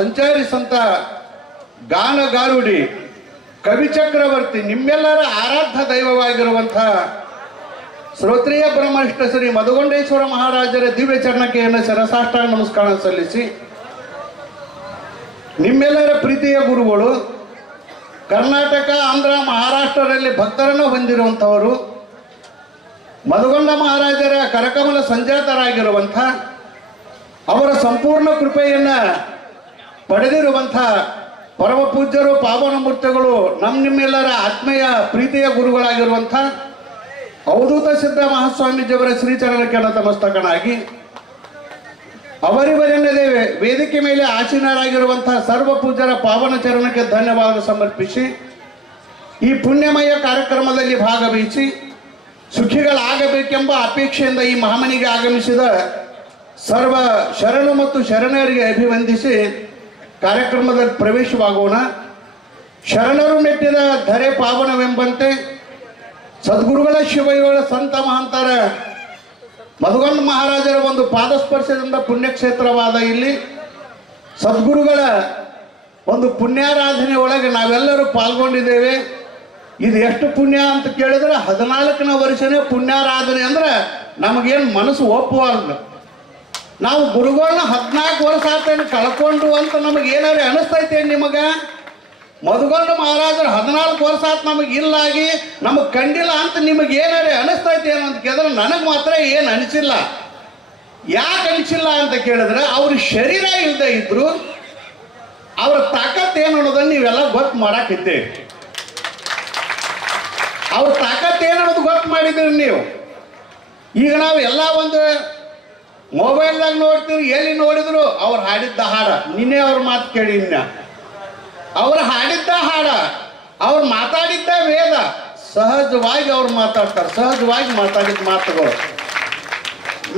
ಸಂಚಾರಿ ಸಂತ ಗಾನಗಾರುಡಿ ಕವಿ ಚಕ್ರವರ್ತಿ ನಿಮ್ಮೆಲ್ಲರ ಆರಾಧ್ಯ ದೈವವಾಗಿರುವಂತಹ ಶ್ರೋತ್ರಿಯ ಬ್ರಹ್ಮನಿಷ್ಠ ಶ್ರೀ ಮಧುಗೊಂಡೇಶ್ವರ ಮಹಾರಾಜರ ದಿವ್ಯ ಚರಣಕ್ಕೆ ಶಿರಸಾಷ್ಟಾಂಗ ನಮಸ್ಕಾರ ಸಲ್ಲಿಸಿ, ನಿಮ್ಮೆಲ್ಲರ ಪ್ರೀತಿಯ ಗುರುಗಳು ಕರ್ನಾಟಕ, ಆಂಧ್ರ, ಮಹಾರಾಷ್ಟ್ರದಲ್ಲಿ ಭಕ್ತರನ್ನು ಹೊಂದಿರುವಂಥವರು, ಮಧುಗೊಂಡ ಮಹಾರಾಜರ ಕರಕಮಲ ಸಂಜಾತರಾಗಿರುವಂಥ, ಅವರ ಸಂಪೂರ್ಣ ಕೃಪೆಯನ್ನು ಪಡೆದಿರುವಂಥ ಪರಮ ಪೂಜ್ಯರು, ಪಾವನ ಮೂರ್ತಿಗಳು, ನಿಮ್ಮೆಲ್ಲರ ಆತ್ಮೀಯ ಪ್ರೀತಿಯ ಗುರುಗಳಾಗಿರುವಂಥ ಅವಧೂತ ಸಿದ್ಧ ಮಹಾಸ್ವಾಮೀಜಿಯವರ ಶ್ರೀಚರಣಕ್ಕೆ ನತಮಸ್ತಕನಾಗಿ, ಅವರಿವರೆನ್ನದೇ ವೇದಿಕೆ ಮೇಲೆ ಆಸೀನರಾಗಿರುವಂತಹ ಸರ್ವ ಪೂಜ್ಯರ ಪಾವನ ಚರಣಕ್ಕೆ ಧನ್ಯವಾದ ಸಮರ್ಪಿಸಿ, ಈ ಪುಣ್ಯಮಯ ಕಾರ್ಯಕ್ರಮದಲ್ಲಿ ಭಾಗವಹಿಸಿ ಸುಖಿಗಳಾಗಬೇಕೆಂಬ ಅಪೇಕ್ಷೆಯಿಂದ ಈ ಮಹಾಮನಿಗೆ ಆಗಮಿಸಿದ ಸರ್ವ ಶರಣು ಮತ್ತು ಶರಣರಿಗೆ ಅಭಿವಂದಿಸಿ ಕಾರ್ಯಕ್ರಮದಲ್ಲಿ ಪ್ರವೇಶವಾಗೋಣ. ಶರಣರು ಮೆಟ್ಟಿದ ಧರೆ ಪಾವನವೆಂಬಂತೆ ಸದ್ಗುರುಗಳ ಶಿವಯೋಳ ಸಂತ ಮಹಾಂತರ ಮಧುಗೊಂಡ ಮಹಾರಾಜರ ಒಂದು ಪಾದಸ್ಪರ್ಶದಿಂದ ಪುಣ್ಯಕ್ಷೇತ್ರವಾದ ಇಲ್ಲಿ ಸದ್ಗುರುಗಳ ಒಂದು ಪುಣ್ಯಾರಾಧನೆ ಒಳಗೆ ನಾವೆಲ್ಲರೂ ಪಾಲ್ಗೊಂಡಿದ್ದೇವೆ. ಇದು ಎಷ್ಟು ಪುಣ್ಯ ಅಂತ ಕೇಳಿದ್ರೆ 14ನೇ ವರ್ಷನೇ ಪುಣ್ಯಾರಾಧನೆ ಅಂದ್ರೆ ನಮಗೇನು ಮನಸ್ಸು ಒಪ್ಪುವಲ್ಲ. ನಾವು ಗುರುಗಳನ್ನ 14 ವರ್ಷ ಆತೇನು ಕಳ್ಕೊಂಡು ಅಂತ ನಮಗೇನಾರು ಅನಿಸ್ತೈತೆ ನಿಮಗೆ? ಮಧುಗೊಂಡ ಮಹಾರಾಜರು 14 ವರ್ಷ ಆತ ನಮಗೆ ಇಲ್ಲಾಗಿ ನಮಗೆ ಕಂಡಿಲ್ಲ ಅಂತ ನಿಮಗೆ ಏನಾರೇ ಅನಿಸ್ತೈತೆ ಏನು ಅಂತ ಕೇಳಿದ್ರೆ ನನಗೆ ಮಾತ್ರ ಏನು ಅನಿಸಿಲ್ಲ. ಯಾಕೆ ಅನಿಸಿಲ್ಲ ಅಂತ ಕೇಳಿದ್ರೆ ಅವ್ರ ಶರೀರ ಇಲ್ಲದೆ ಇದ್ರು ಅವ್ರ ತಾಕತ್ ಏನು ಅನ್ನೋದನ್ನು ನೀವೆಲ್ಲ ಗೊತ್ತು ಮಾಡಾಕಿದ್ದೇವೆ. ಅವ್ರ ತಾಕತ್ ಏನು ಅನ್ನೋದು ಗೊತ್ತು ಮಾಡಿದ್ರಿ ನೀವು. ಈಗ ನಾವು ಎಲ್ಲ ಒಂದು ಮೊಬೈಲ್ದಾಗ ನೋಡ್ತೀವಿ, ಎಲ್ಲಿ ನೋಡಿದ್ರು ಅವ್ರು ಹಾಡಿದ್ದ ಹಾಡ, ನಿನ್ನೆ ಅವ್ರ ಮಾತು ಕೇಳಿ, ಅವ್ರು ಹಾಡಿದ್ದ ಹಾಡ, ಅವ್ರು ಮಾತಾಡಿದ್ದ ವೇದ, ಸಹಜವಾಗಿ ಅವ್ರು ಮಾತಾಡ್ತಾರೆ, ಸಹಜವಾಗಿ ಮಾತಾಡಿದ ಮಾತುಗಳು.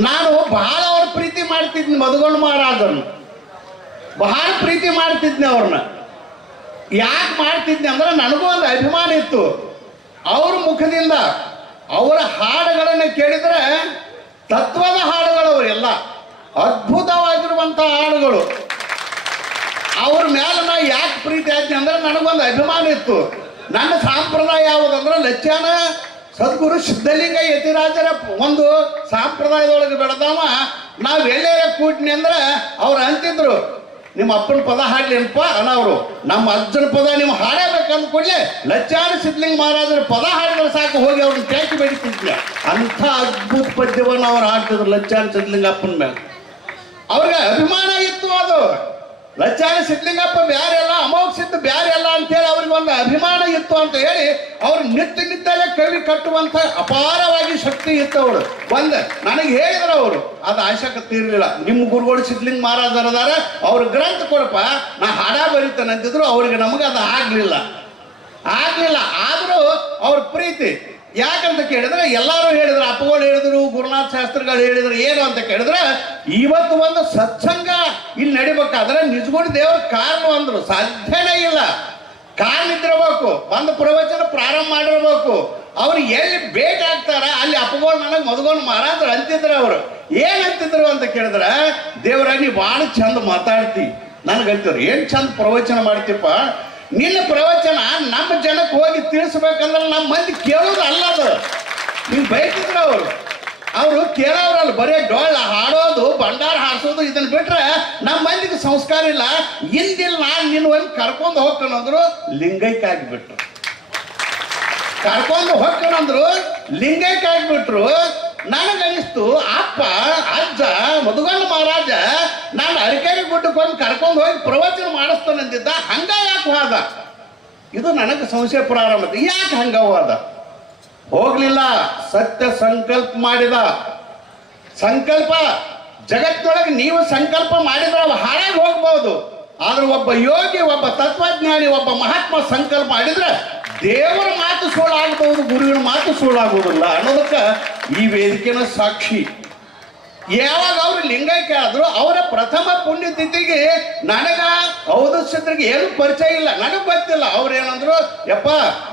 ನಾನು ಬಹಳ ಅವ್ರ ಪ್ರೀತಿ ಮಾಡ್ತಿದ್ನಿ, ಮಧುಗೊಂಡ ಮಹಾರಾಜರನ್ನ ಬಹಳ ಪ್ರೀತಿ ಮಾಡ್ತಿದ್ನಿ. ಅವ್ರನ್ನ ಯಾಕೆ ಮಾಡ್ತಿದ್ನಿ ಅಂದ್ರೆ ನನಗೂ ಒಂದು ಅಭಿಮಾನ ಇತ್ತು. ಅವ್ರ ಮುಖದಿಂದ ಅವರ ಹಾಡುಗಳನ್ನು ಕೇಳಿದ್ರೆ ತತ್ವದ ಹಾಡುಗಳು, ಅವರೆಲ್ಲ ಅದ್ಭುತವಾಗಿರುವಂಥ ಹಾಡುಗಳು. ಅವ್ರ ಮೇಲೆ ನಾ ಯಾಕೆ ಪ್ರೀತಿ ಆಯ್ತು ಅಂದ್ರೆ ನನಗೊಂದು ಅಭಿಮಾನ ಇತ್ತು. ನನ್ನ ಸಂಪ್ರದಾಯ ಯಾವುದಂದ್ರೆ ಲಚ್ಚಾನ ಸದ್ಗುರು ಸಿದ್ಧಲಿಂಗ ಯತಿರಾಜರ ಒಂದು ಸಂಪ್ರದಾಯದೊಳಗೆ ಬೆಳೆದವ. ನಾವು ಎಲ್ಲೇ ಕೂಟ್ನಿ ಅಂದ್ರೆ ಅವ್ರು ಅಂತಿದ್ರು, ನಿಮ್ಮ ಅಪ್ಪನ ಪದ ಹಾಡ್ಲೇನಪ್ಪ ಅನ್ನೋರು, ನಮ್ಮ ಅಜ್ಜನ ಪದ ನೀವು ಹಾಡಬೇಕಂದ ಕೂಡಲೇ ಲಚ್ಚಾನ ಸಿದ್ಧಲಿಂಗ ಮಹಾರಾಜರ ಪದ ಹಾಡಿದ್ರೆ ಸಾಕು, ಹೋಗಿ ಅವ್ರನ್ನ ಕೇಳ್ತಿ ಬೇಡಿತಿದ್ವಿ. ಅಂಥ ಅದ್ಭುತ ಪದ್ಯವನ್ನು ಅವ್ರು ಹಾಡ್ತಿದ್ರು ಲಚ್ಚಾನ ಸಿದ್ಧಲಿಂಗಪ್ಪನ ಮೇಲೆ. ಅವ್ರಿಗೆ ಅಭಿಮಾನ ಇತ್ತು. ಅದು ಲಚ್ಚಾನ ಸಿದ್ಧಲಿಂಗಪ್ಪ ಬ್ಯಾರೆ ಅಲ್ಲ, ಅಮೋಘ ಸಿದ್ಧ ಬ್ಯಾರೆ ಅಲ್ಲ ಅಂತೇಳಿ ಅವ್ರಿಗೆ ಒಂದು ಅಭಿಮಾನ ಇತ್ತು ಅಂತ ಹೇಳಿ ಅವ್ರು ನಿತ್ತಲ್ಲೇ ಕವಿ ಕಟ್ಟುವಂಥ ಅಪಾರವಾಗಿ ಶಕ್ತಿ ಇತ್ತು. ಅವರು ಬಂದ ನನಗೆ ಹೇಳಿದ್ರು, ಅವರು ಅದು ಆಶಕತೆ ಇರಲಿಲ್ಲ. ನಿಮ್ಮ ಗುರುಗಳು ಸಿದ್ಧಲಿಂಗ ಮಹಾರಾಜರದಾರ, ಅವ್ರ ಗ್ರಂಥ ಕೊಡಪ್ಪ, ನಾ ಹಾಡ ಬರೀತಾನೆ ಅಂತಿದ್ರು. ಅವ್ರಿಗೆ ನಮಗೆ ಅದು ಆಗಲಿಲ್ಲ. ಆದರೂ ಅವ್ರ ಪ್ರೀತಿ ಯಾಕಂತ ಕೇಳಿದ್ರೆ ಎಲ್ಲರೂ ಹೇಳಿದ್ರು, ಅಪ್ಪಗಳು ಹೇಳಿದ್ರು, ಗುರುನಾಥ ಶಾಸ್ತ್ರಿಗಳು ಹೇಳಿದ್ರು. ಏನು ಅಂತ ಕೇಳಿದ್ರೆ ಇವತ್ತು ಒಂದು ಸತ್ಸಂಗ ಇಲ್ಲಿ ನಡಿಬೇಕಾದ್ರೆ ನಿಜಗುಣ ದೇವ್ರ ಕಾರಣ ಅಂದ್ರು, ಸಾಧ್ಯನೇ ಇಲ್ಲ. ಕಾರಣ ಇದ್ದಿರಬೇಕು, ಒಂದು ಪ್ರವಚನ ಪ್ರಾರಂಭ ಮಾಡಿರ್ಬೇಕು. ಅವ್ರು ಎಲ್ಲಿ ಭೇಟಿ ಆಗ್ತಾರ ಅಲ್ಲಿ ಅಪ್ಪಗಳು ನನಗೆ ಮಧುಗೊಂಡ ಮಹಾರಾಜರು ಅಂತಿದ್ರು. ಅವರು ಏನಂತಿದ್ರು ಅಂತ ಕೇಳಿದ್ರೆ, ದೇವರ ನೀ ಭಾಳ ಚಂದ ಮಾತಾಡ್ತಿ. ನನಗಂತಿದ್ರು, ಏನು ಚಂದ ಪ್ರವಚನ ಮಾಡ್ತೀಪ್ಪ, ನಿನ್ನ ಪ್ರವಚನ ನಮ್ಮ ಜನಕ್ಕೆ ಹೋಗಿ ತಿಳಿಸ್ಬೇಕಂದ್ರೆ ನಮ್ಮ ಮಂದಿ ಕೇಳೋದು ಅಲ್ಲದು. ನೀವು ಬೈತಿದ್ರು. ಅವರು ಕೇಳೋರಲ್ಲ, ಬರೀ ಡೊಳ್ಳ ಹಾಡೋದು, ಭಂಡಾರ ಹಾರಿಸೋದು, ಇದನ್ನ ಬಿಟ್ರೆ ನಮ್ಮ ಮಂದಿಗೆ ಸಂಸ್ಕಾರ ಇಲ್ಲ. ಇಂದಿಲ್ಲ ನಾನು ನಿನ್ನ ಒಂದು ಕರ್ಕೊಂಡು ಹೋಗ್ಕಣಂದ್ರು, ಲಿಂಗೈಕ್ಯ ಆಗಿಬಿಟ್ರು. ಕರ್ಕೊಂಡು ಹೋಗ್ಕಣಂದ್ರು, ಲಿಂಗೈಕ್ಯ ಆಗಿಬಿಟ್ರು. ನನಗನ್ನಿಸ್ತು, ಅಪ್ಪ ಅಜ್ಜ ಮಧುಗೊಂಡ ಮಹಾರಾಜ ನಾನು ಅರಕೇರಿ ಗುಡ್ಡಕ್ಕೊಂದು ಕರ್ಕೊಂಡು ಹೋಗಿ ಪ್ರವಚನ ಮಾಡಿಸ್ತಾನಂತಿದ್ದ, ಹಂಗ ಯಾಕೆ ಹೋದ? ಇದು ನನಗೆ ಸಂಶಯ ಪ್ರಾರಂಭ. ಯಾಕೆ ಹಂಗ ಹೋದ? ಹೋಗ್ಲಿಲ್ಲ, ಸತ್ಯ ಸಂಕಲ್ಪ ಮಾಡಿದ. ಸಂಕಲ್ಪ ಜಗತ್ತೊಳಗೆ ನೀವು ಸಂಕಲ್ಪ ಮಾಡಿದ್ರೆ ಅವು ಹಾಳಾಗಿ ಹೋಗ್ಬೋದು. ಆದ್ರೆ ಒಬ್ಬ ಯೋಗಿ, ಒಬ್ಬ ತತ್ವಜ್ಞಾನಿ, ಒಬ್ಬ ಮಹಾತ್ಮ ಸಂಕಲ್ಪ ಮಾಡಿದ್ರೆ ದೇವರ ಮಾತು ಸುಳ್ಳಾಗಬಹುದು, ಗುರುವಿನ ಮಾತು ಸುಳ್ಳಾಗುವುದಿಲ್ಲ ಅನ್ನೋದಕ್ಕೆ ಈ ವೇದಿಕೆನ ಸಾಕ್ಷಿ. ಯಾವಾಗ ಅವ್ರು ಲಿಂಗೈಕ್ಯ ಆದ್ರು, ಅವರ ಪ್ರಥಮ ಪುಣ್ಯತಿಥಿಗೆ ನನಗ ಅವಧೂತರಿಗೆ ಏನು ಪರಿಚಯ ಇಲ್ಲ, ನನಗೆ ಗೊತ್ತಿಲ್ಲ. ಅವ್ರು ಏನಂದ್ರು, ಯಪ್ಪ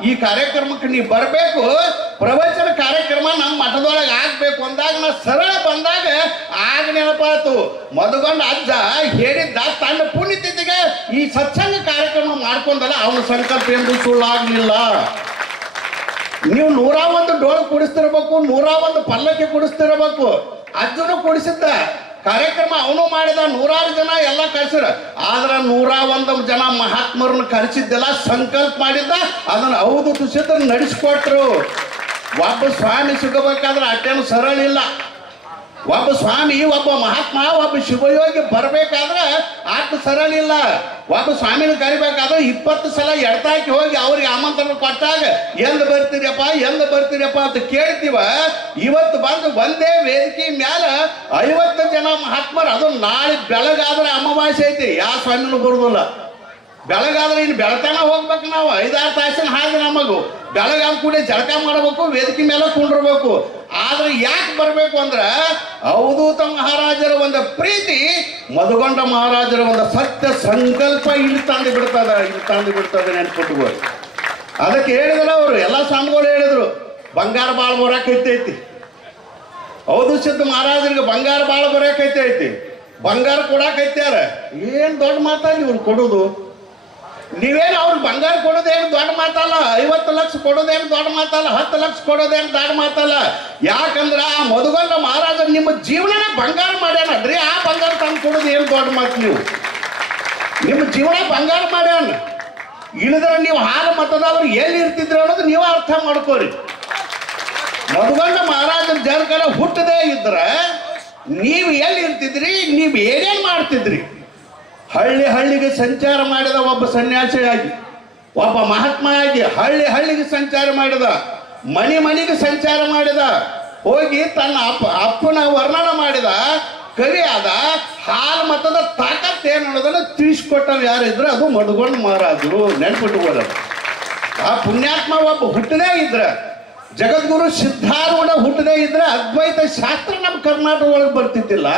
ಈ ಕಾರ್ಯಕ್ರಮಕ್ಕೆ ನೀವು ಬರಬೇಕು, ಪ್ರವಚನ ಕಾರ್ಯಕ್ರಮ ನಮ್ಮ ಮಠದೊಳಗೆ ಆಗ್ಬೇಕು ಅಂದಾಗ ನಾ ಸರಳ ಬಂದಾಗ ಆಗ ನೆನಪಾತು. ಮಧುಗೊಂಡ ಅಜ್ಜ ಹೇಳಿದ್ದ ತನ್ನ ಪುಣ್ಯತಿಥಿಗೆ ಈ ಸತ್ಸಂಗ ಕಾರ್ಯಕ್ರಮ ಮಾಡ್ಕೊಂಡಲ್ಲ ಅವನ ಸಂಕಲ್ಪ ಎಂದು ಸುಳ್ಳಾಗ್ಲಿಲ್ಲ. ನೀವು 101 ಡೋಳು ಕುಡಿಸ್ತಿರ್ಬೇಕು, 101 ಪಲ್ಲಕ್ಕಿ ಕುಡಿಸ್ತಿರ್ಬೇಕು. ಅಜ್ಜನು ಕುಡಿಸಿದ್ದ ಕಾರ್ಯಕ್ರಮ ಅವನು ಮಾಡಿದ, 106 ಜನ ಎಲ್ಲ ಕರೆಸಿರ. ಆದ್ರೆ 101 ಜನ ಮಹಾತ್ಮರನ್ನ ಕರೆಸಿದ್ದೆಲ್ಲ ಸಂಕಲ್ಪ ಮಾಡಿದ್ದ, ಅದನ್ನ ಅವಧೂತ ಸಿದ್ಧರು ನಡೆಸಿಕೊಟ್ರು. ಒಬ್ಬ ಸ್ವಾಮಿ ಸಿಗಬೇಕಾದ್ರೆ ಅಷ್ಟೇನು ಸರಳ ಇಲ್ಲ. ಒಬ್ಬ ಸ್ವಾಮಿ, ಒಬ್ಬ ಮಹಾತ್ಮ, ಒಬ್ಬ ಶಿವಯೋಗಿ ಬರ್ಬೇಕಾದ್ರೆ ಅಷ್ಟು ಸರಳ ಇಲ್ಲ. ಒಬ್ಬ ಸ್ವಾಮಿನ ಕರಿಬೇಕಾದ್ರೆ 20 ಸಲ ಎಡ್ತಾಕಿ ಹೋಗಿ ಅವ್ರಿಗೆ ಆಮಂತ್ರಣ ಕೊಟ್ಟಾಗ ಎಂದು ಬರ್ತೀರಪ್ಪ ಅಂತ ಕೇಳ್ತೀವ. ಇವತ್ತು ಬಂದು ಒಂದೇ ವೇದಿಕೆ ಮ್ಯಾಲ 50 ಜನ ಮಹಾತ್ಮರು. ಅದು ನಾಳೆ ಬೆಳಗಾದ್ರೆ ಅಮಾವಾಸ್ಯೆ ಐತಿ, ಯಾವ ಸ್ವಾಮಿನೂ ಬರುದಿಲ್ಲ. ಬೆಳಗಾದ್ರೆ ಇನ್ನು ಬೆಳತನ ಹೋಗ್ಬೇಕು. ನಾವು 5-6 ತಾಸಿನ ಹಾಗೆ ನಮಗೂ ಬೆಳಗಾದ ಕೂಡ ಜಳಕ ಮಾಡಬೇಕು, ವೇದಿಕೆ ಮೇಲೆ ಕುಂಡಿರ್ಬೇಕು. ಆದ್ರೆ ಯಾಕೆ ಬರ್ಬೇಕು ಅಂದ್ರೆ ಅವಧೂತ ಮಹಾರಾಜರ ಒಂದು ಪ್ರೀತಿ, ಮಧುಗೊಂಡ ಮಹಾರಾಜರ ಒಂದು ಸತ್ಯ ಸಂಕಲ್ಪ ಇಲ್ಲಿ ತಂದು ಬಿಡ್ತದೆ ನೆನ್ಪಿಟ್ಬೋದು. ಅದಕ್ಕೆ ಹೇಳಿದ್ರು ಅವರು, ಎಲ್ಲ ಸ್ವಾಮಿಗಳು ಹೇಳಿದ್ರು, ಬಂಗಾರ ಬಾಳ ಬರಾಕೈತಿ. ಅವಧೂತ ಸಿದ್ಧ ಮಹಾರಾಜರಿಗೆ ಬಂಗಾರ ಬಾಳ ಬರಾಕೈತಿ, ಬಂಗಾರ ಕೊಡಾಕೈತ್ಯಾರ. ಏನ್ ದೊಡ್ಡ ಮಾತಾಡಿ ಇವ್ರು ಕೊಡೋದು. ನೀವೇನು ಅವ್ರಿಗೆ ಬಂಗಾರ ಕೊಡೋದೇನು ದೊಡ್ಡ ಮಾತಲ್ಲ, 50 ಲಕ್ಷ ಕೊಡೋದೇನು ದೊಡ್ಡ ಮಾತಲ್ಲ, 10 ಲಕ್ಷ ಕೊಡೋದೇನು ದೊಡ್ಡ ಮಾತಲ್ಲ. ಯಾಕಂದ್ರೆ ಆ ಮಧುಗೊಂಡ ಮಹಾರಾಜ ನಿಮ್ಮ ಜೀವನನ ಬಂಗಾರ ಮಾಡ್ಯಾನಲ್ರಿ, ಆ ಬಂಗಾರ ತಂದು ಕೊಡೋದು ಏನು ದೊಡ್ಡ ಮಾತು. ನೀವು ನಿಮ್ಮ ಜೀವನ ಬಂಗಾರ ಮಾಡ್ಯಾನ. ಇಳಿದ್ರೆ ನೀವು ಹಾಲು ಮತದವ್ರು ಎಲ್ಲಿ ಇರ್ತಿದ್ರು ಅನ್ನೋದು ನೀವು ಅರ್ಥ ಮಾಡ್ಕೋರಿ. ಮಧುಗೊಂಡ ಮಹಾರಾಜರ ಜನಕಲ ಹುಟ್ಟದೇ ಇದ್ರೆ ನೀವು ಎಲ್ಲಿ ಇರ್ತಿದ್ರಿ, ನೀವು ಏನೇನು ಮಾಡ್ತಿದ್ರಿ? ಹಳ್ಳಿಗೆ ಸಂಚಾರ ಮಾಡಿದ ಒಬ್ಬ ಸನ್ಯಾಸಿಯಾಗಿ, ಒಬ್ಬ ಮಹಾತ್ಮ ಆಗಿ ಹಳ್ಳಿಗೆ ಸಂಚಾರ ಮಾಡಿದ, ಮನೆಗೆ ಸಂಚಾರ ಮಾಡಿದ, ಹೋಗಿ ತನ್ನ ಅಪ್ಪನ ವರ್ಣನ ಮಾಡಿದ, ಕವಿ ಆದ. ಹಾಲು ಮತದ ತಾಕತ್ ಏನು ಅನ್ನೋದನ್ನ ತಿಳಿಸ್ಕೊಟ್ಟವ್ ಯಾರಿದ್ರು, ಅದು ಮಧುಗೊಂಡ ಮಹಾರಾಜರು. ನೆನ್ಪಿಟ್ಟುಕೋದ ಆ ಪುಣ್ಯಾತ್ಮ ಒಬ್ಬ ಹುಟ್ಟದೇ ಇದ್ರ, ಜಗದ್ಗುರು ಸಿದ್ಧಾರೂಢ ಹುಟ್ಟದೇ ಇದ್ರೆ ಅದ್ವೈತ ಶಾಸ್ತ್ರ ನಮ್ಮ ಕರ್ನಾಟಕ ಒಳಗೆ ಬರ್ತಿದ್ದಿಲ್ಲ.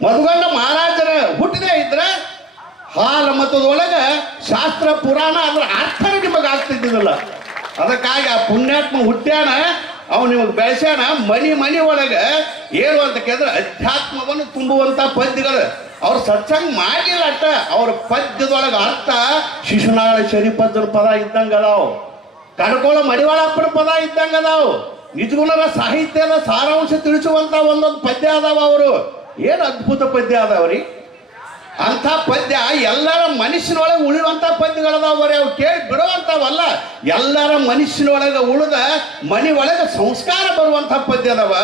ಮಧುಗೊಂಡ ಮಹಾರಾಜರ ಹುಟ್ಟದೇ ಇದ್ರೆ ಹಾಲು ಮತದೊಳಗೆ ಶಾಸ್ತ್ರ ಪುರಾಣ ಅದರ ಅರ್ಥನೇ ನಿಮಗೆ ಆಗ್ತಿದ್ದಿಲ್ಲ. ಅದಕ್ಕಾಗಿ ಆ ಪುಣ್ಯಾತ್ಮ ಹುಟ್ಟ್ಯಾನ, ಅವ್ನು ನಿಮಗೆ ಬೆಳೆಸ್ಯಾನ. ಮನಿ ಒಳಗೆ ಏನು ಅಂತ ಕೇಳಿದ್ರೆ ಅಧ್ಯಾತ್ಮವನ್ನು ತುಂಬುವಂತ ಪದ್ಯಗಳು. ಅವ್ರು ಸತ್ಸಂಗ ಮಾಡಿಲ್ಲ ಅಟ್ಟ, ಅವ್ರ ಪದ್ಯದೊಳಗೆ ಅರ್ಥ ಶಿಶುನಾಳ ಶನಿಪದ್ದನ ಪದ ಇದ್ದಂಗ ಅದಾವು, ಕಡ್ಕೋಳ ಮಡಿವಾಳಪ್ಪನ ಪದ ಇದ್ದಂಗ ಅದಾವು, ನಿಜಗುಣರ ಸಾಹಿತ್ಯದ ಸಾರಾಂಶ ತಿಳಿಸುವಂತ ಒಂದೊಂದು ಪದ್ಯ ಅದಾವ. ಅವರು ಏನು ಅದ್ಭುತ ಪದ್ಯ ಅದಾವ್ರಿ. ಅಂಥ ಪದ್ಯ ಎಲ್ಲರ ಮನುಷ್ಯನೊಳಗೆ ಉಳಿಯುವಂಥ ಪದ್ಯಗಳದಾವ್ರಿ. ಅವು ಕೇಳಿ ಬಿಡುವಂಥವಲ್ಲ, ಎಲ್ಲರ ಮನುಷ್ಯನೊಳಗೆ ಉಳಿದ ಮನೆ ಒಳಗೆ ಸಂಸ್ಕಾರ ಬರುವಂಥ ಪದ್ಯ ಅದಾವ.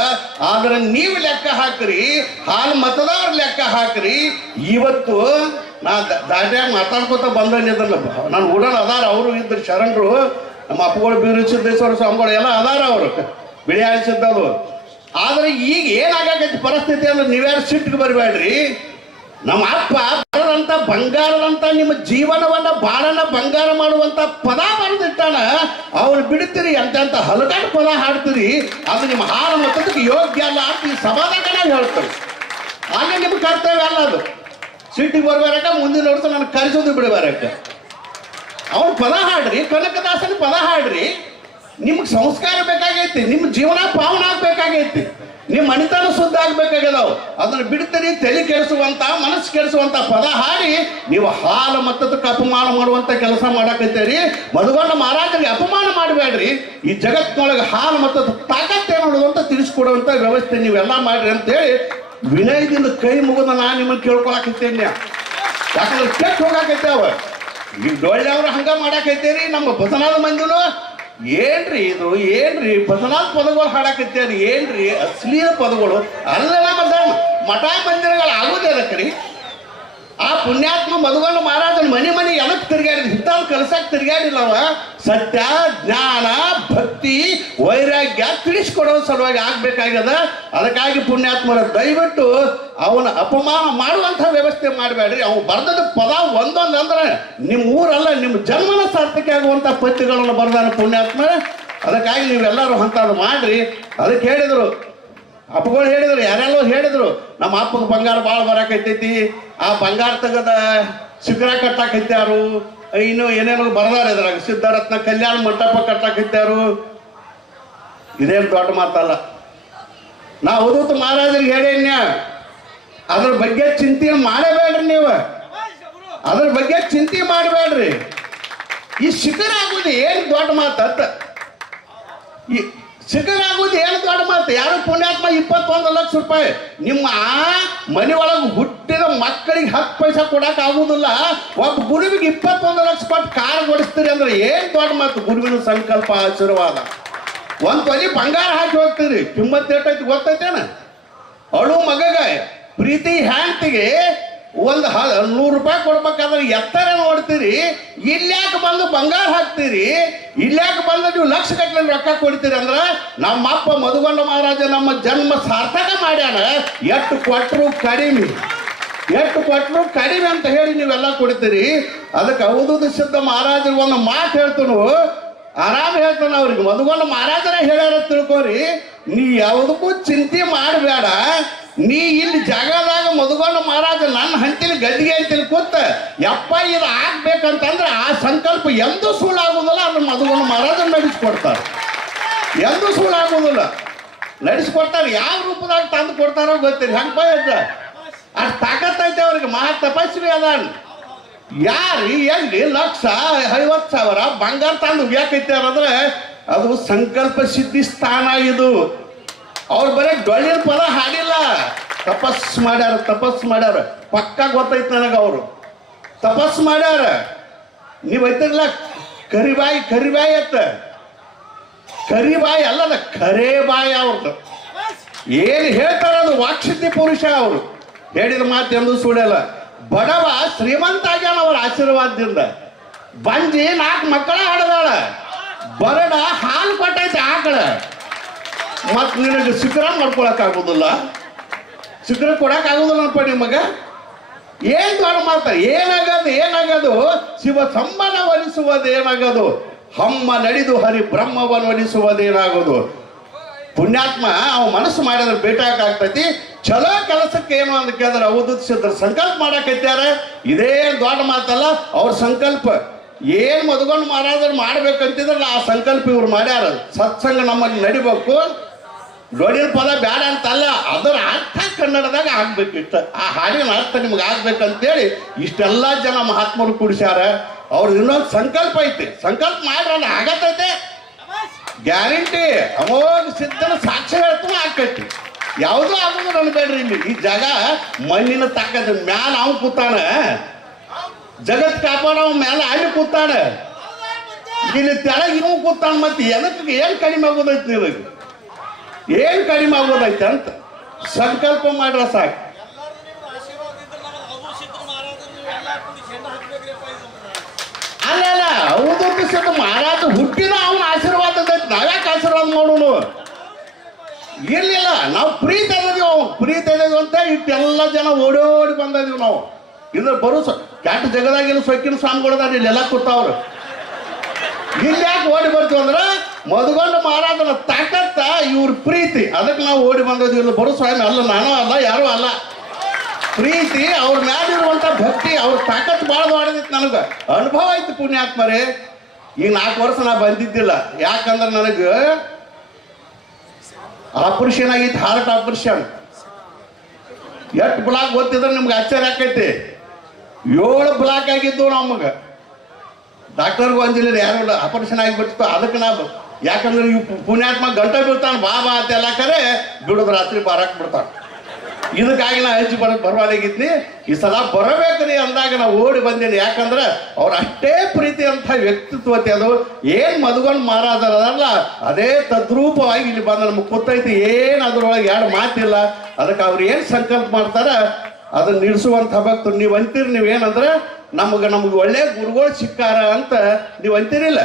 ಆದ್ರೆ ನೀವು ಲೆಕ್ಕ ಹಾಕ್ರಿ, ಹಾಲು ಮತದವ್ರ ಲೆಕ್ಕ ಹಾಕ್ರಿ. ಇವತ್ತು ನಾ ದಾಟ್ಯಾಗ ಮಾತಾಡ್ಕೊತ ಬಂದಿದ್ದಲ್ಲ, ನಾನು ಉಡಲ್ ಅದಾರ, ಅವರು ಇದ್ರು ಶರಣರು, ನಮ್ಮ ಅಪ್ಪಗಳು ಬೀರು ಸಿದ್ದೇಶ್ವರ ಸ್ವಾಮಿಗಳು ಎಲ್ಲ ಅದಾರ, ಅವರು ಬಿಳಿ ಆಳಿಸಿದ್ದದು. ಆದ್ರೆ ಈಗ ಏನಾಗೈತಿ ಪರಿಸ್ಥಿತಿ ಅಂದ್ರೆ ನೀವ್ಯಾರು ಸಿಟ್ಟಿಗೆ ಬರಬೇಡ್ರಿ. ನಮ್ಮ ಅಪ್ಪ ಬರದಂತ ಬಂಗಾರದಂತ ನಿಮ್ಮ ಜೀವನವನ್ನ ಬಾಳನ್ನ ಬಂಗಾರ ಮಾಡುವಂತ ಪದ ಬರೆದಿಟ್ಟಾನ. ಅವ್ರು ಬಿಡ್ತೀರಿ, ಎಂತ ಹಲಗಾಟ ಪದ ಹಾಡ್ತೀರಿ, ಅದು ನಿಮ್ಮ ಹಾಲು ಮತದಕ್ಕೆ ಯೋಗ್ಯ ಅಲ್ಲ ಅಂತ ಈ ಸಭಾದಾಗ ನಾವು ಹೇಳ್ತೇವೆ. ಆಗ ನಿಮ್ಮ ಕರ್ತವ್ಯ ಅಲ್ಲ ಅದು. ಸಿಟ್ಟಿಗೆ ಬರ್ಬೇಕ, ಮುಂದಿನ ವರ್ಷ ನಾನು ಕರೆಸೋದು ಬಿಡಬೇಕ. ಅವ್ರು ಪದ ಹಾಡ್ರಿ, ಕನಕದಾಸನ ಪದ ಹಾಡ್ರಿ. ನಿಮ್ಗೆ ಸಂಸ್ಕಾರ ಬೇಕಾಗೈತಿ, ನಿಮ್ಮ ಜೀವನ ಪಾವನ ಆಗ್ಬೇಕಾಗೈತಿ, ನಿಮ್ಮ ಮನಿತನ ಶುದ್ಧ ಆಗ್ಬೇಕಾಗ್ಯದಾವ್. ಅದನ್ನ ಬಿಡ್ತೀರಿ, ತಲೆ ಕೆಡಿಸುವಂತ, ಮನಸ್ಸು ಕೆಡಿಸುವಂತ ಪದ ಹಾಡಿ ನೀವು ಹಾಲು ಮತದಕ್ಕೆ ಅಪಮಾನ ಮಾಡುವಂತ ಕೆಲಸ ಮಾಡಕೈತೇರಿ. ಮಧುಗೊಂಡ ಮಹಾರಾಜರಿಗೆ ಅಪಮಾನ ಮಾಡಬೇಡ್ರಿ. ಈ ಜಗತ್ತಿನೊಳಗೆ ಹಾಲು ಮತದ ತಾಕತ್ತೇ ನೋಡುದು ಅಂತ ತಿಳಿಸ್ಕೊಡುವಂತ ವ್ಯವಸ್ಥೆ ನೀವೆಲ್ಲ ಮಾಡ್ರಿ ಅಂತೇಳಿ ವಿನಯದಿಂದ ಕೈ ಮುಗಿದ ನಾನು ನಿಮ್ಮನ್ನು ಕೇಳ್ಕೊಳಕೈತೇನೆ. ಯಾಕಂದ್ರೆ ಕೆಟ್ಟು ಹೋಗಾಕೈತೇವ. ಈ ಡೊಳ್ಳೆಯವ್ರು ಹಂಗ ಮಾಡಾಕೈತೇರಿ. ನಮ್ಮ ಬಸನಾದ ಮಂದಿನು ಏನ್ರಿ ಇದು, ಏನ್ರಿ ಬಸನಾದ ಪದಗಳು ಹಾಡಾಕೈತೇರಿ, ಏನ್ರಿ ಅಶ್ಲೀಲ ಪದಗಳು ಅಲ್ಲೆಲ್ಲ ಮಠ ಮಂದಿರಗಳು ಆಗೋದೇ ಅದಕ್ರಿ. ಆ ಪುಣ್ಯಾತ್ಮ ಮಧುಗೊಂಡ ಮಹಾರಾಜನ ಮನೆ ಎದಕ್ಕೆ ತಿರ್ಗಾಡಿದ, ಇಂಥವ್ರು ಕಲ್ಸಕ್ಕೆ ತಿರ್ಗಾಡಿಲ್ಲವ. ಸತ್ಯ, ಜ್ಞಾನ, ಭಕ್ತಿ, ವೈರಾಗ್ಯ ತಿಳಿಸ್ಕೊಡೋ ಸಲುವಾಗಿ ಆಗ್ಬೇಕಾಗ್ಯದ. ಅದಕ್ಕಾಗಿ ಪುಣ್ಯಾತ್ಮರ ದಯವಿಟ್ಟು ಅವನ ಅಪಮಾನ ಮಾಡುವಂಥ ವ್ಯವಸ್ಥೆ ಮಾಡಬೇಡ್ರಿ. ಅವ್ನು ಬರ್ದದ ಪದ ಒಂದೊಂದು ಅಂದ್ರೆ ನಿಮ್ಮ ಊರಲ್ಲ, ನಿಮ್ಮ ಜನ್ಮನ ಸಾರ್ಥಕ ಆಗುವಂಥ ಪದ್ಯಗಳನ್ನು ಬರ್ದಾನ ಪುಣ್ಯಾತ್ಮ. ಅದಕ್ಕಾಗಿ ನೀವೆಲ್ಲರೂ ಅಂಥದ್ದು ಮಾಡ್ರಿ. ಅದಕ್ಕೆ ಹೇಳಿದರು ಅಪ್ಪಗಳು, ಹೇಳಿದ್ರು ಯಾರೆಲ್ಲೋ ಹೇಳಿದ್ರು, ನಮ್ಮ ಅಪ್ಪಗೆ ಬಂಗಾರ ಭಾಳ ಬರಾಕೈತೈತಿ, ಆ ಬಂಗಾರ ತೆಗದ ಶಿಖರ ಕಟ್ಟಾಕೈತ್ಯಾರು, ಇನ್ನು ಏನೇನೋ ಬರ್ದಾರ ಇದ್ರಾಗ, ಸಿದ್ಧರತ್ನ ಕಲ್ಯಾಣ ಮಂಟಪ ಕಟ್ಟಾಕೈತ್ಯಾರು. ಇದೇನು ದೊಡ್ಡ ಮಾತಲ್ಲ. ನಾ ಅವಧೂತ ಮಹಾರಾಜರಿಗೆ ಹೇಳೇನ್ಯ, ಅದ್ರ ಬಗ್ಗೆ ಚಿಂತೆ ಮಾಡಬೇಡ್ರಿ ನೀವು. ಅದ್ರ ಬಗ್ಗೆ ಚಿಂತೆ ಮಾಡಬೇಡ್ರಿ. ಈ ಶಿಖರ ಆಗೋದು ಏನು ದೊಡ್ಡ ಮಾತತ್ತ, ಈ ಶಿಖರ ಆಗೋದು ಏನು ದೊಡ್ಡ ಮಾತು. ಯಾರು ಪುಣ್ಯಾತ್ಮ 21 ಲಕ್ಷ ರೂಪಾಯಿ ನಿಮ್ಮ ಆ ಮನೆ ಒಳಗೆ ಹುಟ್ಟಿದ ಮಕ್ಕಳಿಗೆ 10 ಪೈಸಾ ಕೊಡಕ್ ಆಗುದಿಲ್ಲ. ಒಬ್ಬ ಗುರುವಿಗೆ 21 ಲಕ್ಷ ಕೊಟ್ಟು ಕಾರ್ ಕೊಡಿಸ್ತೀರಿ ಅಂದ್ರೆ ಏನ್ ದೊಡ್ಡ ಮಾತು. ಗುರುವಿನ ಸಂಕಲ್ಪ ಆಶೀರ್ವಾದ. ಒಂದ್ ತೊಲಿ ಬಂಗಾರ ಹಾಕಿ ಹೋಗ್ತೀರಿ, ಕಿಮ್ಮತ್ ಎಷ್ಟೈತಿ ಗೊತ್ತೈತೇನ? ಅವಳು ಮಗಗ ಪ್ರೀತಿ ಹ್ಯಾಂತಿಗೆ ಒಂದು 100 ರೂಪಾಯಿ ಕೊಡ್ಬೇಕಾದ್ರೆ ಎತ್ತರ ನೋಡ್ತೀರಿ. ಇಲ್ಯಾಕೆ ಬಂದು ಬಂಗಾರ ಹಾಕ್ತೀರಿ, ಇಲ್ಯಾಕೆ ಬಂದು ನೀವು ಲಕ್ಷ ಗಟ್ಟಲೆ ರೊಕ್ಕ ಕೊಡ್ತೀರಿ ಅಂದ್ರೆ ನಮ್ಮ ಅಪ್ಪ ಮಧುಗೊಂಡ ಮಹಾರಾಜ ನಮ್ಮ ಜನ್ಮ ಸಾರ್ಥಕ ಮಾಡ್ಯಾನ. ಎಷ್ಟು ಕೊಟ್ಟರು ಕಡಿಮೆ, ಎಷ್ಟು ಕೊಟ್ಟರು ಕಡಿಮೆ ಅಂತ ಹೇಳಿ ನೀವೆಲ್ಲ ಕೊಡ್ತೀರಿ. ಅದಕ್ಕೆ ಅವಧೂತ ಸಿದ್ಧ ಮಹಾರಾಜರಿಗೆ ಒಂದು ಮಾತು ಹೇಳ್ತಾನು, ಆರಾಮ್ ಹೇಳ್ತಾನ ಅವ್ರಿಗೆ. ಮಧುಗೊಂಡ ಮಹಾರಾಜರ ಹೇಳ್ಯಾರ ತಿಳ್ಕೊರಿ, ನೀ ಯಾವುದಕ್ಕೂ ಚಿಂತೆ ಮಾಡಬೇಡ. ನೀ ಇಲ್ಲಿ ಜಾಗದಾಗ ಮಧುಗೊಂಡ ಮಹಾರಾಜ ನನ್ನ ಹಂತಿಲಿ ಗದ್ದಿಗೆ ಅಂತೇಳಿ ಕೂತ ಯಪ್ಪ ಇದು ಆಗ್ಬೇಕಂತಂದ್ರೆ ಆ ಸಂಕಲ್ಪ ಎಂದೂ ಸುಳ್ಳಾಗುದಿಲ್ಲ. ಅದನ್ನ ಮಧುಗೊಂಡ ಮಹಾರಾಜ ನಡೆಸ್ಕೊಡ್ತಾರೆ, ಎಂದೂ ಸುಳ್ಳಾಗುದಿಲ್ಲ, ನಡೆಸ್ಕೊಡ್ತಾರೆ. ಯಾವ ರೂಪದಾಗ ತಂದು ಕೊಡ್ತಾರೋ ಗೊತ್ತಿರಿ. ಹಂಗ ಅಷ್ಟು ತಾಕತ್ತೈತೆ ಅವ್ರಿಗೆ. ಮಹಾ ತಪಸ್ವಿ ಅದ. ಯಾರು ಎಲ್ಲಿ 1,50,000 ಬಂಗಾರ ತಂದು ಯಾಕೈತಾರಂದ್ರೆ ಅದು ಸಂಕಲ್ಪ ಸಿದ್ಧಿ ಸ್ಥಾನ. ಇದು ಅವ್ರು ಬರೀ ಡೊಳ್ಳಿನ ಪದ ಹಾಡಿಲ್ಲ, ತಪಸ್ ಮಾಡ್ಯಾರ, ತಪಸ್ ಮಾಡ್ಯಾರ. ಪಕ್ಕ ಗೊತ್ತೈತೆ ನನಗೆ, ಅವರು ತಪಸ್ ಮಾಡ್ಯಾರ. ನೀವು ಐತಿರಲ್ಲ ಕರಿಬಾಯಿ, ಕರಿಬಾಯಿ ಅತ್ತ ಕರಿಬಾಯಿ ಅಲ್ಲದ ಖರೇ ಬಾಯಿ ಅವ್ರದ್ದು. ಏನು ಹೇಳ್ತಾರ ಅದು ವಾಕ್ಸಿದ್ಧಿ ಪುರುಷ. ಅವರು ಹೇಳಿದ ಮಾತು ಎಂದು ಸುಳ್ಳಲ್ಲ. ಬಡವ ಶ್ರೀಮಂತ ಆಗ್ಯಾನ ಅವರ ಆಶೀರ್ವಾದದಿಂದ. ಬಂಜಿ 4 ಮಕ್ಕಳ ಹಡದಾಳ, ಬರಡ ಹಾಲು ಕೊಟ್ಟೈತೆ ಆಕಳ. ಮತ್ ನಿನಗೆ ಶಿಖರ ಮಾಡ್ಕೊಳಕ್ ಆಗುದಿಲ್ಲ, ಶಿಖರ ಕೊಡಕ್ ಆಗುದಿಲ್ಲಪ್ಪ ನಿಮಗ. ಏನ್ ದೊಡ್ಡ ಮಾತ. ಏನಾಗದು ಶಿವ ಸಂಬನ ಒಲಿಸುವುದು ಏನಾಗದು, ಹಮ್ಮ ನಡೆದು ಹರಿ ಬ್ರಹ್ಮವನ್ನು ಒಲಿಸುವುದೇನಾಗೋದು. ಪುಣ್ಯಾತ್ಮ ಅವ ಮನಸ್ಸು ಮಾಡಿದ್ರೆ ಭೇಟಾಗ್ತೈತಿ. ಚಲೋ ಕೆಲಸಕ್ಕೆ ಏನು ಅಂತ ಕೇಳಿದ್ರೆ ಅವಧೂತ ಸಿದ್ಧರು ಸಂಕಲ್ಪ ಮಾಡಕೈತ್ಯಾರ. ಇದೇನ್ ದೊಡ್ಡ ಮಾತಲ್ಲ ಅವ್ರ ಸಂಕಲ್ಪ. ಏನ್ ಮಧುಗೊಂಡ ಮಹಾರಾಜರು ಮಾಡ್ಬೇಕಂತಿದ್ರಲ್ಲ ಆ ಸಂಕಲ್ಪ ಇವ್ರು ಮಾಡ್ಯಾರ. ಸತ್ಸಂಗ ನಮ್ಮಲ್ಲಿ ನಡಿಬೇಕು, ಡೊಳ್ಳಿನ ಪದ ಬೇಡ ಅಂತಲ್ಲ, ಅದರ ಅರ್ಥ ಕನ್ನಡದಾಗ ಆಗ್ಬೇಕಿಷ್ಟ. ಆ ಹಾಡಿನ ಅರ್ಥ ನಿಮ್ಗೆ ಆಗ್ಬೇಕಂತೇಳಿ ಇಷ್ಟೆಲ್ಲ ಜನ ಮಹಾತ್ಮರು ಕೂಡಿಸ್ಯಾರ. ಅವ್ರದ್ದು ಇನ್ನೊಂದು ಸಂಕಲ್ಪ ಐತಿ. ಸಂಕಲ್ಪ ಮಾಡ್ರಲ್ಲ ಆಗತ್ತೈತೆ, ಗ್ಯಾರಂಟಿ. ಅಮೋಘ ಸಿದ್ಧನ ಸಾಕ್ಷ್ಯ ಹೇಳ್ತಾನೆ ಆಕೈತಿ. ಯಾವುದೂ ಆಗೋದು ಅನ್ಬೇಡ್ರಿ. ಇಲ್ಲಿ ಈ ಜಾಗ ಮಣ್ಣಿನ ತಾಕದ ಮ್ಯಾಲ ಅವ್ ಕೂತಾನ, ಜಗತ್ ಕಾಪಾಡ ಮ್ಯಾಲ ಅಲ್ಲಿ ಕೂತಾನ, ಇಲ್ಲಿ ತೆಳಗ್ ಇವ್ ಕೂತಾನ. ಮತ್ತೆ ಎದಕ್ಕೆ ಏನ್ ಕಡಿಮೆ ಆಗೋದೈತಿ ನಿಮಗೆ, ಏನ್ ಕಡಿಮೆ ಆಗೋದೈತೆ ಅಂತ ಸಂಕಲ್ಪ ಮಾಡ್ರ ಸಾಕು. ಅಲ್ಲ ಅವಧೂತ ಸಿದ್ಧ ಮಹಾರಾಜ ಹುಟ್ಟಿದ ಅವನ ಆಶೀರ್ವಾದದೈತಿ. ನಾವ್ಯಾಕೆ ಆಶೀರ್ವಾದ ಮಾಡೋನು? ಇರ್ಲಿಲ್ಲ. ನಾವು ಪ್ರೀತಿ ಅದೀವಿ, ಪ್ರೀತಿ ಅದೀವಿ ಅಂತ ಇಟ್ಟೆಲ್ಲ ಜನ ಓಡೋಡಿ ಬಂದಿದೀವಿ ನಾವು. ಇದ್ರ ಬರೋ ಕ್ಯಾಟ್ ಜಗದಾಗಿಲ್ಲ ಸೊಕ್ಕಿನ ಸ್ವಾಮಿಗಳದಾರ ಇಲ್ಲೆಲ್ಲ ಕೂತಾವ್ರು. ಇಲ್ಲಿ ಯಾಕೆ ಓಡಿ ಬರ್ತೀವಿ ಅಂದ್ರೆ ಮಧುಗೊಂಡ ಮಹಾರಾಜನ ತಾಕತ್ತ ಇವ್ರ ಪ್ರೀತಿ. ಅದಕ್ಕೆ ನಾವು ಓಡಿ ಬಂದಿದ್ವಿ. ಇಲ್ಲ ಬರೋ ಸ್ವಾಮಿ ಅಲ್ಲ, ನಾನು ಅಲ್ಲ, ಯಾರು ಅಲ್ಲ. ಪ್ರೀತಿ ಅವ್ರ ಮ್ಯಾಲಿರುವಂತ ಭಕ್ತಿ, ಅವ್ರ ತಾಕತ್ ಭಾಳ ಮಾಡಿದಿತ್ತು. ನನಗೆ ಅನುಭವ ಆಯ್ತು ಪುಣ್ಯಾತ್ಮರೇ. ಈಗ 4 ವರ್ಷ ನಾ ಬಂದಿದ್ದಿಲ್ಲ. ಯಾಕಂದ್ರೆ ನನಗೆ ಆಪರೇಷನ್ ಆಗಿತ್ತು, ಹಾರ್ಟ್ ಆಪರೇಷನ್. ಎಷ್ಟು ಬ್ಲಾಕ್ ಗೊತ್ತಿದ್ರೆ ನಿಮ್ಗೆ ಆಶ್ಚರ್ಯ ಆಕೈತಿ. 7 ಬ್ಲಾಕ್ ಆಗಿದ್ದು ನಮಗೆ. ಡಾಕ್ಟರ್ಗೂ ಅಂಜಿಲ್ಲ, ಯಾರು ಆಪರೇಷನ್ ಆಗಿಬಿಡ್ತು. ಅದಕ್ಕೆ ನಾವು ಯಾಕಂದ್ರೆ ಇವು ಪುಣ್ಯಾತ್ಮ ಗಂಟೆ ಬೀಳ್ತಾನೆ, ಬಾ ಅಂತೆಲ್ಲ ಕರೆ ಬಿಡೋದು ರಾತ್ರಿ ಬಾರಾಕ್ ಬಿಡ್ತಾನೆ. ಇದಕ್ಕಾಗಿ ನಾ ಹಚ್ಚಿ ಬರವಾಲಾಗಿದ್ನಿ. ಈ ಸಲ ಬರಬೇಕ್ರಿ ಅಂದಾಗ ನಾವು ಓಡಿ ಬಂದೇನೆ. ಯಾಕಂದ್ರೆ ಅವ್ರ ಅಷ್ಟೇ ಪ್ರೀತಿ ಅಂತ ವ್ಯಕ್ತಿತ್ವತೆ. ಅದು ಏನ್ ಮಧುಗೊಂಡ ಮಹಾರಾಜರಲ್ಲ ಅದೇ ತದ್ರೂಪವಾಗಿ ಇಲ್ಲಿ ಬಂದ ನಮ್ಗೆ ಗೊತ್ತೈತಿ. ಏನ್ ಅದ್ರೊಳಗೆ 2 ಮಾತಿಲ್ಲ. ಅದಕ್ಕೆ ಅವ್ರು ಏನ್ ಸಂಕಲ್ಪ ಮಾಡ್ತಾರ ಅದನ್ನ ನಿಲ್ಲಿಸುವಂತ ಭಕ್ತರು. ನೀವು ಅಂತೀರಿ, ನೀವೇನಂದ್ರೆ ನಮ್ಗೆ ಒಳ್ಳೆ ಗುರುಗಳು ಸಿಕ್ಕಾರ ಅಂತ ನೀವು ಅಂತೀರಿಲ್ಲ.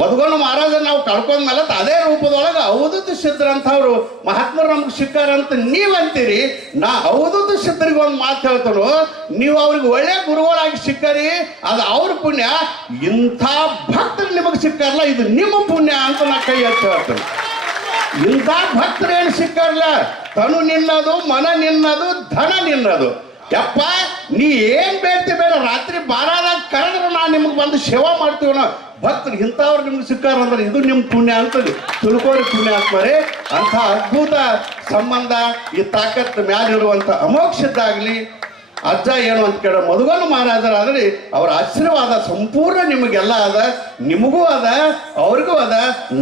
ಮಧುಗೊಂಡ ಮಹಾರಾಜ ನಾವು ಕಳ್ಕೊಂಡ್ಮೇಲೆ ಅದೇ ರೂಪದೊಳಗೆ ಅವಧೂತ ಸಿದ್ಧರಂಥವ್ರು ಮಹಾತ್ಮರು ನಮ್ಗೆ ಸಿಕ್ಕಾರ ಅಂತ ನೀವು ಅಂತೀರಿ. ನಾ ಅವಧೂತ ಸಿದ್ಧರಿಗೆ ಒಂದು ಮಾತು ಹೇಳ್ತಾರೋ, ನೀವು ಅವ್ರಿಗೆ ಒಳ್ಳೆ ಗುರುಗಳಾಗಿ ಸಿಕ್ಕರಿ, ಅದು ಅವ್ರ ಪುಣ್ಯ. ಇಂಥ ಭಕ್ತರು ನಿಮಗೆ ಸಿಕ್ಕಾರಲ್ಲ, ಇದು ನಿಮ್ಮ ಪುಣ್ಯ ಅಂತ ನಾ ಕೈ ಎತ್ತಿ ಹೇಳ್ತೇನೆ. ಇಂಥ ಭಕ್ತರು ಏನು ಸಿಕ್ಕಾರಲ್ಲ, ತನು ನಿನ್ನದು, ಮನ ನಿನ್ನದು, ಧನ ನಿನ್ನದು. ಯಪ್ಪ ನೀ ಏನ್ ಬೇಡ್ತಿ ಬೇಡ, ರಾತ್ರಿ 12ದಾಗ ಕರೆದ್ರೆ ನಾನು ನಿಮ್ಗೆ ಬಂದು ಸೇವಾ ಮಾಡ್ತೀವಿ. ನಾವು ಭಕ್ತರು ಇಂಥವ್ರು ನಿಮ್ಗೆ ಸಿಕ್ಕಾರಂದ್ರೆ ಇದು ನಿಮ್ಮ ಪುಣ್ಯ ಅಂತ ತಿಳ್ಕೋರಿ ಪುಣ್ಯಾತ್ಮರೇ. ಅಂಥ ಅದ್ಭುತ ಸಂಬಂಧ ಈ ತಾಕತ್ ಮ್ಯಾಲಿರುವಂಥ ಅಮೋಕ್ಷದ್ದಾಗಲಿ. ಅಜ್ಜ ಏನು ಅಂತ ಕೇಳ ಮಧುಗಣ್ಣ ಮಹಾರಾಜರಾದ್ರೆ ಅವರ ಆಶೀರ್ವಾದ ಸಂಪೂರ್ಣ ನಿಮಗೆಲ್ಲ ಅದ, ನಿಮಗೂ ಅದ, ಅವ್ರಿಗೂ ಅದ,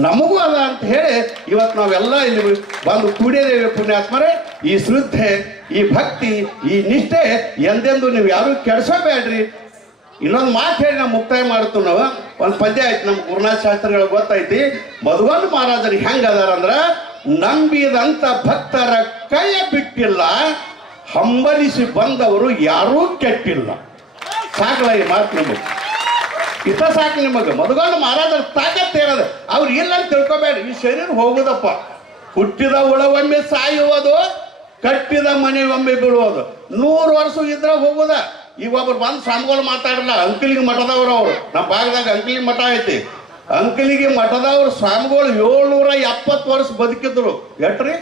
ನಮಗೂ ಅದ ಅಂತ ಹೇಳಿ ಇವತ್ತು ನಾವೆಲ್ಲ ಇಲ್ಲಿ ಬಂದು ಕೂಡಿದ್ದೇವೆ. ಪುಣ್ಯಾತ್ಮರೇ, ಈ ಶ್ರದ್ಧೆ, ಈ ಭಕ್ತಿ, ಈ ನಿಷ್ಠೆ ಎಂದೆಂದು ನೀವು ಯಾರು ಕೆಡಿಸೋಬೇಡ್ರಿ. ಇನ್ನೊಂದು ಮಾತು ಹೇಳಿ ನಾವು ಮುಕ್ತಾಯ ಮಾಡ್ತೀವಿ. ನಾವು ಒಂದು ಪದ್ಯ ಆಯ್ತು, ನಮ್ಮ ಗುರುನಾಥ ಶಾಸ್ತ್ರಿಗಳಿಗೆ ಗೊತ್ತೈತಿ. ಮಧುಗಣ್ಣ ಮಹಾರಾಜರು ಹೆಂಗ ಅದಾರ ಅಂದ್ರ, ನಂಬಿದಂತ ಭಕ್ತರ ಕೈಯ ಬಿಟ್ಟಿಲ್ಲ, ಹಂಬಲಿಸಿ ಬಂದವರು ಯಾರೂ ಕೆಟ್ಟಿಲ್ಲ. ಸಾಕಲ್ಲ ಈ ಮಾತು ನಿಮಗೆ, ಇಷ್ಟ ಸಾಕು ನಿಮಗೆ. ಮಧುಗಣ್ಣ ಮಹಾರಾಜರ ತಾಕತ್ ಏನದ, ಅವ್ರು ಇಲ್ಲ ಅಂತ ತಿಳ್ಕೊಬೇಡ್ರಿ. ಈ ಶರೀರ ಹೋಗುದಪ್ಪ, ಹುಟ್ಟಿದ ಹುಳವೊಮ್ಮೆ ಸಾಯುವುದು, ಕಟ್ಟಿದ ಮನೆ ಒಮ್ಮೆ ಬೀಳುವುದು. 100 ವರ್ಷ ಇದ್ರೆ ಹೋಗುದ. ಈಗ ಒಬ್ರು ಬಂದು ಸ್ವಾಮಿಗಳು ಮಾತಾಡಲ್ಲ, ಅಂಕಲಿಗೆ ಮಠದವ್ರು ಅವರು. ನಮ್ಮ ಭಾಗದಾಗ ಅಂಕಲಿಗೆ ಮಠ ಐತಿ. ಅಂಕಲಿಗೆ ಮಠದವ್ರು ಸ್ವಾಮಿಗಳು 770 ವರ್ಷ ಬದುಕಿದ್ರು. ಎಟ್ರಿ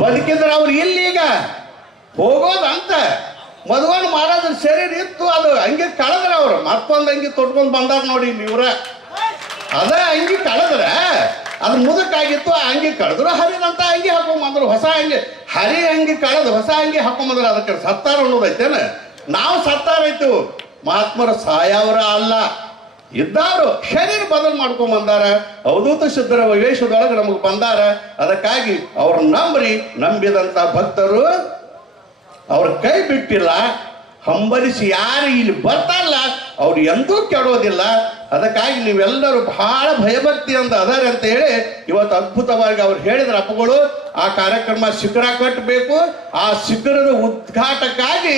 ಬದುಕಿದ್ರು, ಅವ್ರು ಇಲ್ಲೀಗ ಹೋಗೋದಂತ. ಮಧುಗಣ್ಣ ಮಹಾರಾಜರ ಶರೀರ ಇತ್ತು, ಅದು ಹಂಗೆ ಕಳೆದ್ರ ಅವ್ರು. ಮತ್ತೊಂದು ಅಂಗಿ ತೊಟ್ಕೊಂಡು ಬಂದಾರ ನೋಡಿ ಇಲ್ಲಿ ಇವ್ರ. ಅದ ಅಂಗಿ ಕಳೆದ್ರ ಅದು ಮುದಕ್ಕಾಗಿತ್ತು, ಆ ಅಂಗಿ ಕಳೆದ್ರು. ಹರಿದಂತ ಅಂಗಿ ಹಾಕೊಂಬಂದ್ರು, ಹೊಸ ಅಂಗಿ. ಹರಿ ಅಂಗಿ ಕಳೆದು ಹೊಸ ಅಂಗಿ ಹಾಕೊಂಬಂದ್ರು. ಅದಕ್ಕೆ ಸತ್ತಾರ ಅನ್ನೋದೈತೇನ? ನಾವು ಸತ್ತಾರೈತು. ಮಹಾತ್ಮರ ಸಾಯವರ ಅಲ್ಲ, ಇದ್ದಾರು ಶರೀರ ಬದಲು ಮಾಡ್ಕೊಂಡ್ ಬಂದಾರ. ಅವಧೂತ ಸಿದ್ಧರ ವೈವೇಶದೊಳಗೆ ನಮಗೆ ಬಂದಾರ. ಅದಕ್ಕಾಗಿ ಅವ್ರ ನಂಬಿದಂತ ಭಕ್ತರು ಅವ್ರ ಕೈ ಬಿಟ್ಟಿಲ್ಲ. ಹಂಬಲಿಸಿ ಯಾರು ಇಲ್ಲಿ ಬರ್ತಾರಲ್ಲ ಅವ್ರು ಎಂದೂ ಕೆಡೋದಿಲ್ಲ. ಅದಕ್ಕಾಗಿ ನೀವೆಲ್ಲರೂ ಬಹಳ ಭಯಭಕ್ತಿ ಅಂತ ಅದಾರೆ ಅಂತ ಹೇಳಿ ಇವತ್ತು ಅದ್ಭುತವಾಗಿ ಅವ್ರು ಹೇಳಿದ್ರ ಅಪ್ಪಗಳು. ಆ ಕಾರ್ಯಕ್ರಮ ಶಿಖರ ಕಟ್ಟಬೇಕು. ಆ ಶಿಖರದ ಉದ್ಘಾಟಕ್ಕಾಗಿ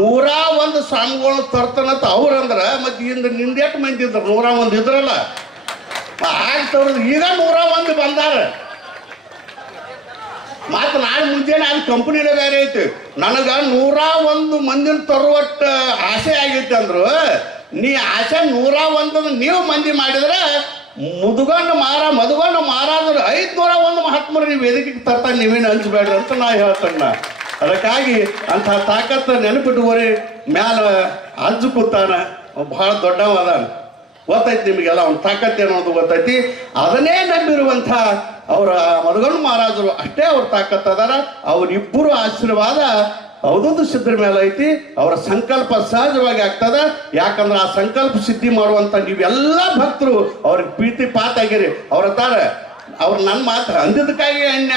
101 ಸ್ವಾಮಿಗಳು ತರ್ತಾನಂತ ಅವ್ರಂದ್ರ, ಮತ್ತೆ ಇಂದ ನಿಂದೆಟ್ಟು ಮಂದಿ ಇದ್ರು, 101 ಇದ್ರಲ್ಲ ಆಗ್ತವ್ರದ್ದು. ಈಗ 101 ಬಂದಾರ. ಮಾತು ನಾಳೆ ಮುಂಜಾನೆ ಅಲ್ಲಿ ಕಂಪನಿನೇ ಬೇರೆ ಐತಿ. ನನಗ 101 ಮಂದಿನ ತರುವಟ್ಟ ಆಸೆ ಆಗೈತೆ ಅಂದ್ರು. ನೀ ಆಸೆ 101 ನೀವು ಮಂದಿ ಮಾಡಿದ್ರೆ ಮಧುಗಣ್ಣ ಮಹಾರಾಜರು 501 ಮಹಾತ್ಮರು ನೀವು ವೇದಿಕೆಗೆ ತರ್ತಾನೆ, ನೀವೇನು ಹಂಚಬೇಡ್ರಿ ಅಂತ ನಾ ಹೇಳ್ತೇನೆ. ಅದಕ್ಕಾಗಿ ಅಂಥ ತಾಕತ್ತ ನೆನಪಿಟ್ಟುವರಿ ಮ್ಯಾಲ ಅಜ್ಜು ಕೂತಾನ, ಬಹಳ ದೊಡ್ಡವ ಅದಾನ. ಗೊತ್ತೈತಿ ನಿಮಗೆಲ್ಲ ಅವ್ನ ತಾಕತ್ತೇನು ಅನ್ನೋದು ಗೊತ್ತೈತಿ. ಅದನ್ನೇ ನಂಬಿರುವಂಥ ಅವರ ಮಧುಗಣ್ಣ ಮಹಾರಾಜರು ಅಷ್ಟೇ ಅವ್ರ ತಾಕತ್ ಅದಾರ. ಅವರಿಬ್ಬರು ಆಶೀರ್ವಾದ ಅವಧೂತ ಸಿದ್ಧರ ಮೇಲೆ ಐತಿ. ಅವರ ಸಂಕಲ್ಪ ಸಹಜವಾಗಿ ಆಗ್ತದ. ಯಾಕಂದ್ರೆ ಆ ಸಂಕಲ್ಪ ಸಿದ್ಧಿ ಮಾಡುವಂತ ನೀವೆಲ್ಲ ಭಕ್ತರು ಅವ್ರಿಗೆ ಪ್ರೀತಿ ಪಾತ ಆಗಿರಿ. ಅವ್ರ ತಾರ ಅವ್ರು ನನ್ನ ಮಾತು ಅಂದಿದ್ದಕ್ಕಾಗಿ ಅನ್ಯ.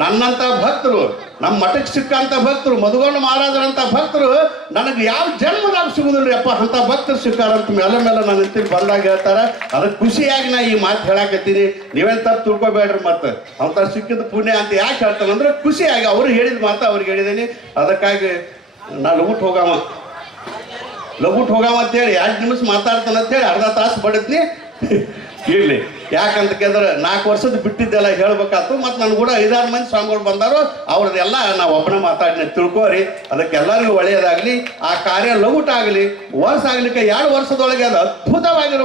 ನನ್ನಂತ ಭಕ್ತರು, ನಮ್ಮ ಮಠಕ್ಕೆ ಸಿಕ್ಕಂತ ಭಕ್ತರು, ಮಧುಗಣ್ಣ ಮಹಾರಾಜರಂತ ಭಕ್ತರು ನನಗೆ ಯಾವ ಜನ್ಮದಾಗ ಸಿಗುದಿಲ್ರಿ ಅಪ್ಪ, ಅಂತ ಭಕ್ತರು ಸಿಕ್ಕಾರಂತ ಮೇಲೆ ನನ್ನ ಅಂತೀನಿ ಬಂದಾಗ ಹೇಳ್ತಾರ. ಅದಕ್ಕೆ ಖುಷಿಯಾಗಿ ನಾ ಈ ಮಾತು ಹೇಳಾಕತ್ತೀನಿ. ನೀವೇನು ತಪ್ಪು ತಿಳ್ಕೊಬೇಡ್ರಿ. ಮತ್ತೆ ಅಂತ ಸಿಕ್ಕಿದ ಪುಣ್ಯ ಅಂತ ಯಾಕೆ ಹೇಳ್ತಾನಂದ್ರೆ ಖುಷಿಯಾಗಿ ಅವ್ರು ಹೇಳಿದ ಮಾತು ಅವ್ರಿಗೆ ಹೇಳಿದ್ದೀನಿ. ಅದಕ್ಕಾಗಿ ನಾ ಲಗುಟ್ ಹೋಗಾಮ ಅಂತೇಳಿ 2 ನಿಮಿಷ ಮಾತಾಡ್ತಾನೆ ಅಂತೇಳಿ ಅರ್ಧ ತಾಸು ಬಡತ್ನಿ ಇರ್ಲಿ. ಯಾಕಂತ ಕೇಳಿದ್ರೆ 4 ವರ್ಷದ ಬಿಟ್ಟಿದ್ದೆಲ್ಲ ಹೇಳ್ಬೇಕಾಯ್ತು. ಮತ್ತು ನನ್ ಕೂಡ 5-6 ಮಂದಿ ಸ್ವಾಮಿಗಳು ಬಂದಾರು. ಅವ್ರದ್ದೆಲ್ಲ ನಾವು ಒಬ್ಬನೇ ಮಾತಾಡಿನ ತಿಳ್ಕೋರಿ. ಅದಕ್ಕೆಲ್ಲರಿಗೂ ಒಳ್ಳೆಯದಾಗಲಿ. ಆ ಕಾರ್ಯ ಲಗುಟ್ ಆಗಲಿ. ವರ್ಷ ಆಗ್ಲಿಕ್ಕೆ 2 ವರ್ಷದೊಳಗೆ ಅದು ಅದ್ಭುತವಾಗಿರುವ